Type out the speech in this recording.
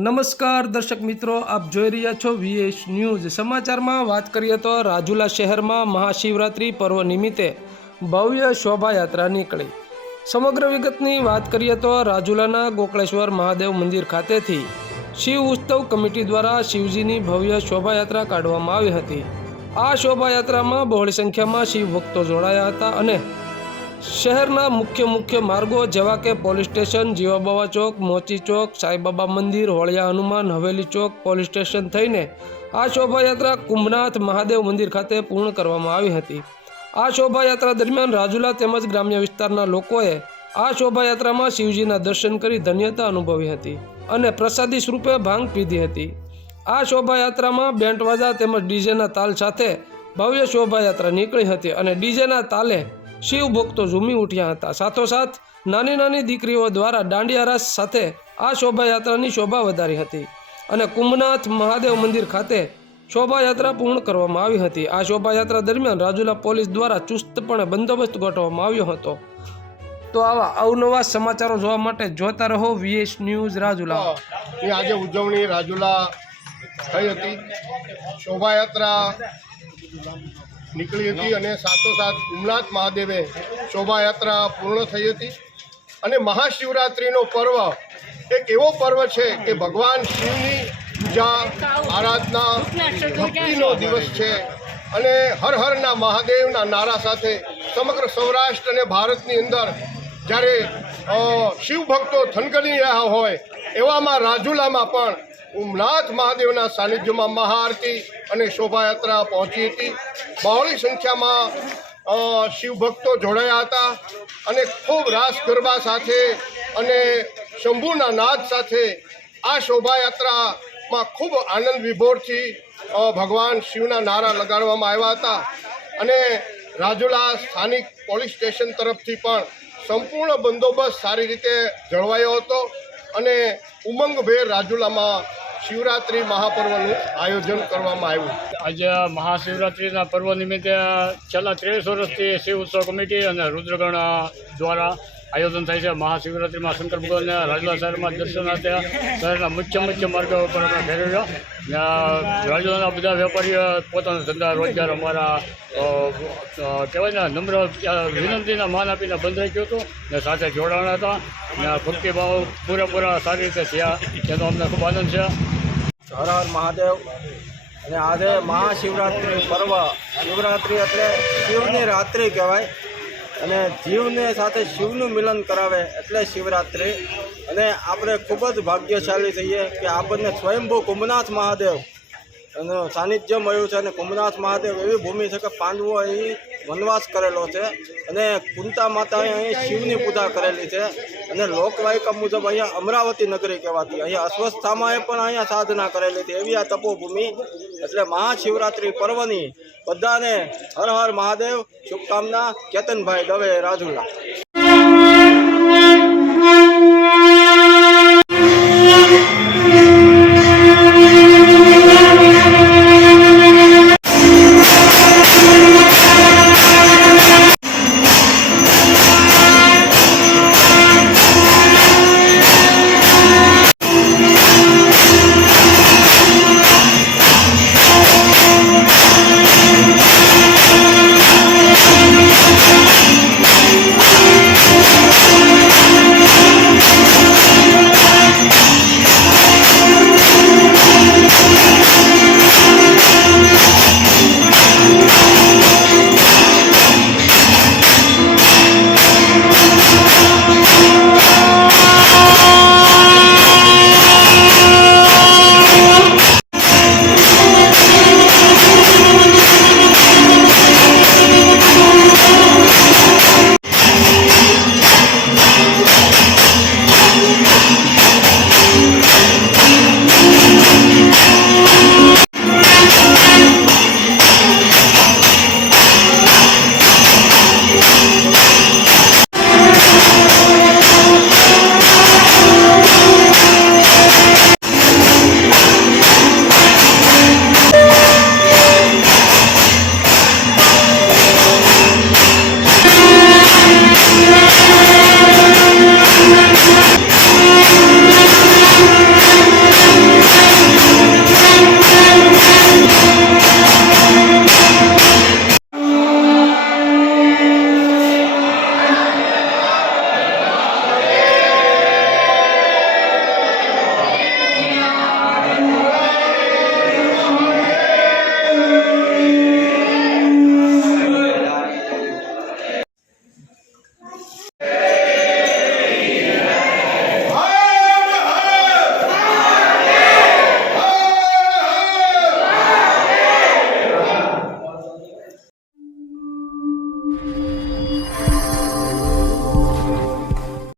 નમસ્કાર દર્શક મિત્રો, આપ જોઈ રહ્યા છો વીએસ ન્યૂઝ. સમાચારમાં વાત કરીએ તો રાજુલા શહેરમાં મહાશિવરાત્રિ પર્વ નિમિત્તે ભવ્ય શોભાયાત્રા નીકળી. સમગ્ર વિગતની વાત કરીએ તો રાજુલાના ગોકળેશ્વર મહાદેવ મંદિર ખાતેથી શિવ ઉત્સવ કમિટી દ્વારા શિવજીની ભવ્ય શોભાયાત્રા કાઢવામાં આવી હતી. આ શોભાયાત્રામાં બહોળી સંખ્યામાં શિવ ભક્તો જોડાયા હતા અને શહેરના મુખ્ય મુખ્ય માર્ગો જેવા કે પોલીસ સ્ટેશન, જીવાબાવા ચોક, મોચી ચોક, સાંઈબાબા મંદિર, હોળિયા હનુમાન, હવેલી ચોક, પોલીસ સ્ટેશન થઈને આ શોભાયાત્રા કુંભનાથ મહાદેવ મંદિર ખાતે પૂર્ણ કરવામાં આવી હતી. આ શોભાયાત્રા દરમિયાન રાજુલા તેમજ ગ્રામ્ય વિસ્તારના લોકોએ આ શોભાયાત્રામાં શિવજીના દર્શન કરી ધન્યતા અનુભવી હતી અને પ્રસાદી સ્વરૂપે ભાંગ પીધી હતી. આ શોભાયાત્રામાં બેન્ટવાજા તેમજ ડીજેના તાલ સાથે ભવ્ય શોભાયાત્રા નીકળી હતી અને ડીજેના તાલે શિવ ભક્તો ઝૂમી ઉઠ્યા હતા. સાથોસાથ નાની નાની દીકરીઓ દ્વારા દાંડિયા રાસ સાથે આ શોભાયાત્રાની શોભા વધારી હતી અને કુંભનાથ મહાદેવ મંદિર ખાતે શોભાયાત્રા પૂર્ણ કરવામાં આવી હતી. આ શોભાયાત્રા દરમિયાન રાજુલા પોલીસ દ્વારા ચુસ્તપણે બંદોબસ્ત ગોઠવવામાં આવ્યો હતો. તો આવા અવનવા સમાચારો જોવા માટે જોતા રહો વીએસ ન્યૂઝ રાજુલા. ની આજે ઉજવણી રાજુલા થઈ હતી. શોભાયાત્રા નીકળી હતી અને સાથોસાથ ઉમનાથ મહાદેવે શોભાયાત્રા પૂર્ણ થઈ હતી. અને મહાશિવરાત્રિનો પર્વ એક એવો પર્વ છે કે ભગવાન શિવની પૂજા આરાધના ભક્તિનો દિવસ છે. અને હર હરના મહાદેવના નારા સાથે સમગ્ર સૌરાષ્ટ્ર અને ભારતની અંદર જ્યારે શિવ ભક્તો થનગની રહ્યા હોય, એવામાં રાજુલામાં પણ ઉમનાથ મહાદેવના સાનિધ્યમાં મહાઆરતી અને શોભાયાત્રા પહોંચી હતી. બહોળી સંખ્યામાં શિવભક્તો જોડાયા હતા અને ખૂબ રાસ ગરબા સાથે અને શંભુના નાદ સાથે આ શોભાયાત્રામાં ખૂબ આનંદ વિભોરથી ભગવાન શિવના નારા લગાડવામાં આવ્યા હતા. અને રાજુલા સ્થાનિક પોલીસ સ્ટેશન તરફથી પણ સંપૂર્ણ બંદોબસ્ત સારી રીતે જળવાયો હતો અને ઉમંગભેર રાજુલામાં શિવરાત્રિ મહાપર્વનું આયોજન કરવામાં આવ્યું. આજે મહાશિવરાત્રિના પર્વ નિમિત્તે છેલ્લા ત્રેવીસ વર્ષથી શિવ ઉત્સવ કમિટી અને રુદ્રગણ દ્વારા આયોજન થાય છે. મહાશિવરાત્રિમાં શંકર ભગવાનને રાજલા શહેરમાં દર્શનાર્થે શહેરના મુખ્ય મુખ્ય માર્ગો ઉપર અમે ફેરવ્યા. રાજુલાના બધા વેપારીઓ પોતાના ધંધા, રોજગાર અમારા કહેવાય ને, નમ્ર વિનંતીના માન આપીને બંધ ગયું હતું. ને સાથે જોડાણ હતા. ને ભક્તિભાવ પૂરેપૂરા સારી રીતે થયા. તેનો અમને ખૂબ આનંદ છે. હર હર મહાદેવ. અને આજે મહાશિવરાત્રિ પર્વ. શિવરાત્રિ એટલે શિવની રાત્રિ કહેવાય. અને જીવને સાથે શિવનું મિલન કરાવે એટલે શિવરાત્રિ. અને આપણે ખૂબ જ ભાગ્યશાળી થઈએ કે આપણને સ્વયંભૂ કુંભનાથ મહાદેવ એનું સાનિધ્ય મળ્યું છે અને કુંભનાથ મહાદેવ એવી ભૂમિ છે કે પાંડવો અહીં વનવાસ કરેલો છે અને કુંતા માતાએ અહીં શિવની પૂજા કરેલી છે અને લોકવાયકા મુજબ અહીંયા અમરાવતી નગરી કહેવાતી, અહીંયા અસ્વસ્થામાએ પણ અહીંયા સાધના કરેલી હતી એવી આ તપોભૂમિ. એટલે મહાશિવરાત્રિ પર્વની બધાને હર હર મહાદેવ, શુભકામના, કેતનભાઈ દવે, રાજુલા.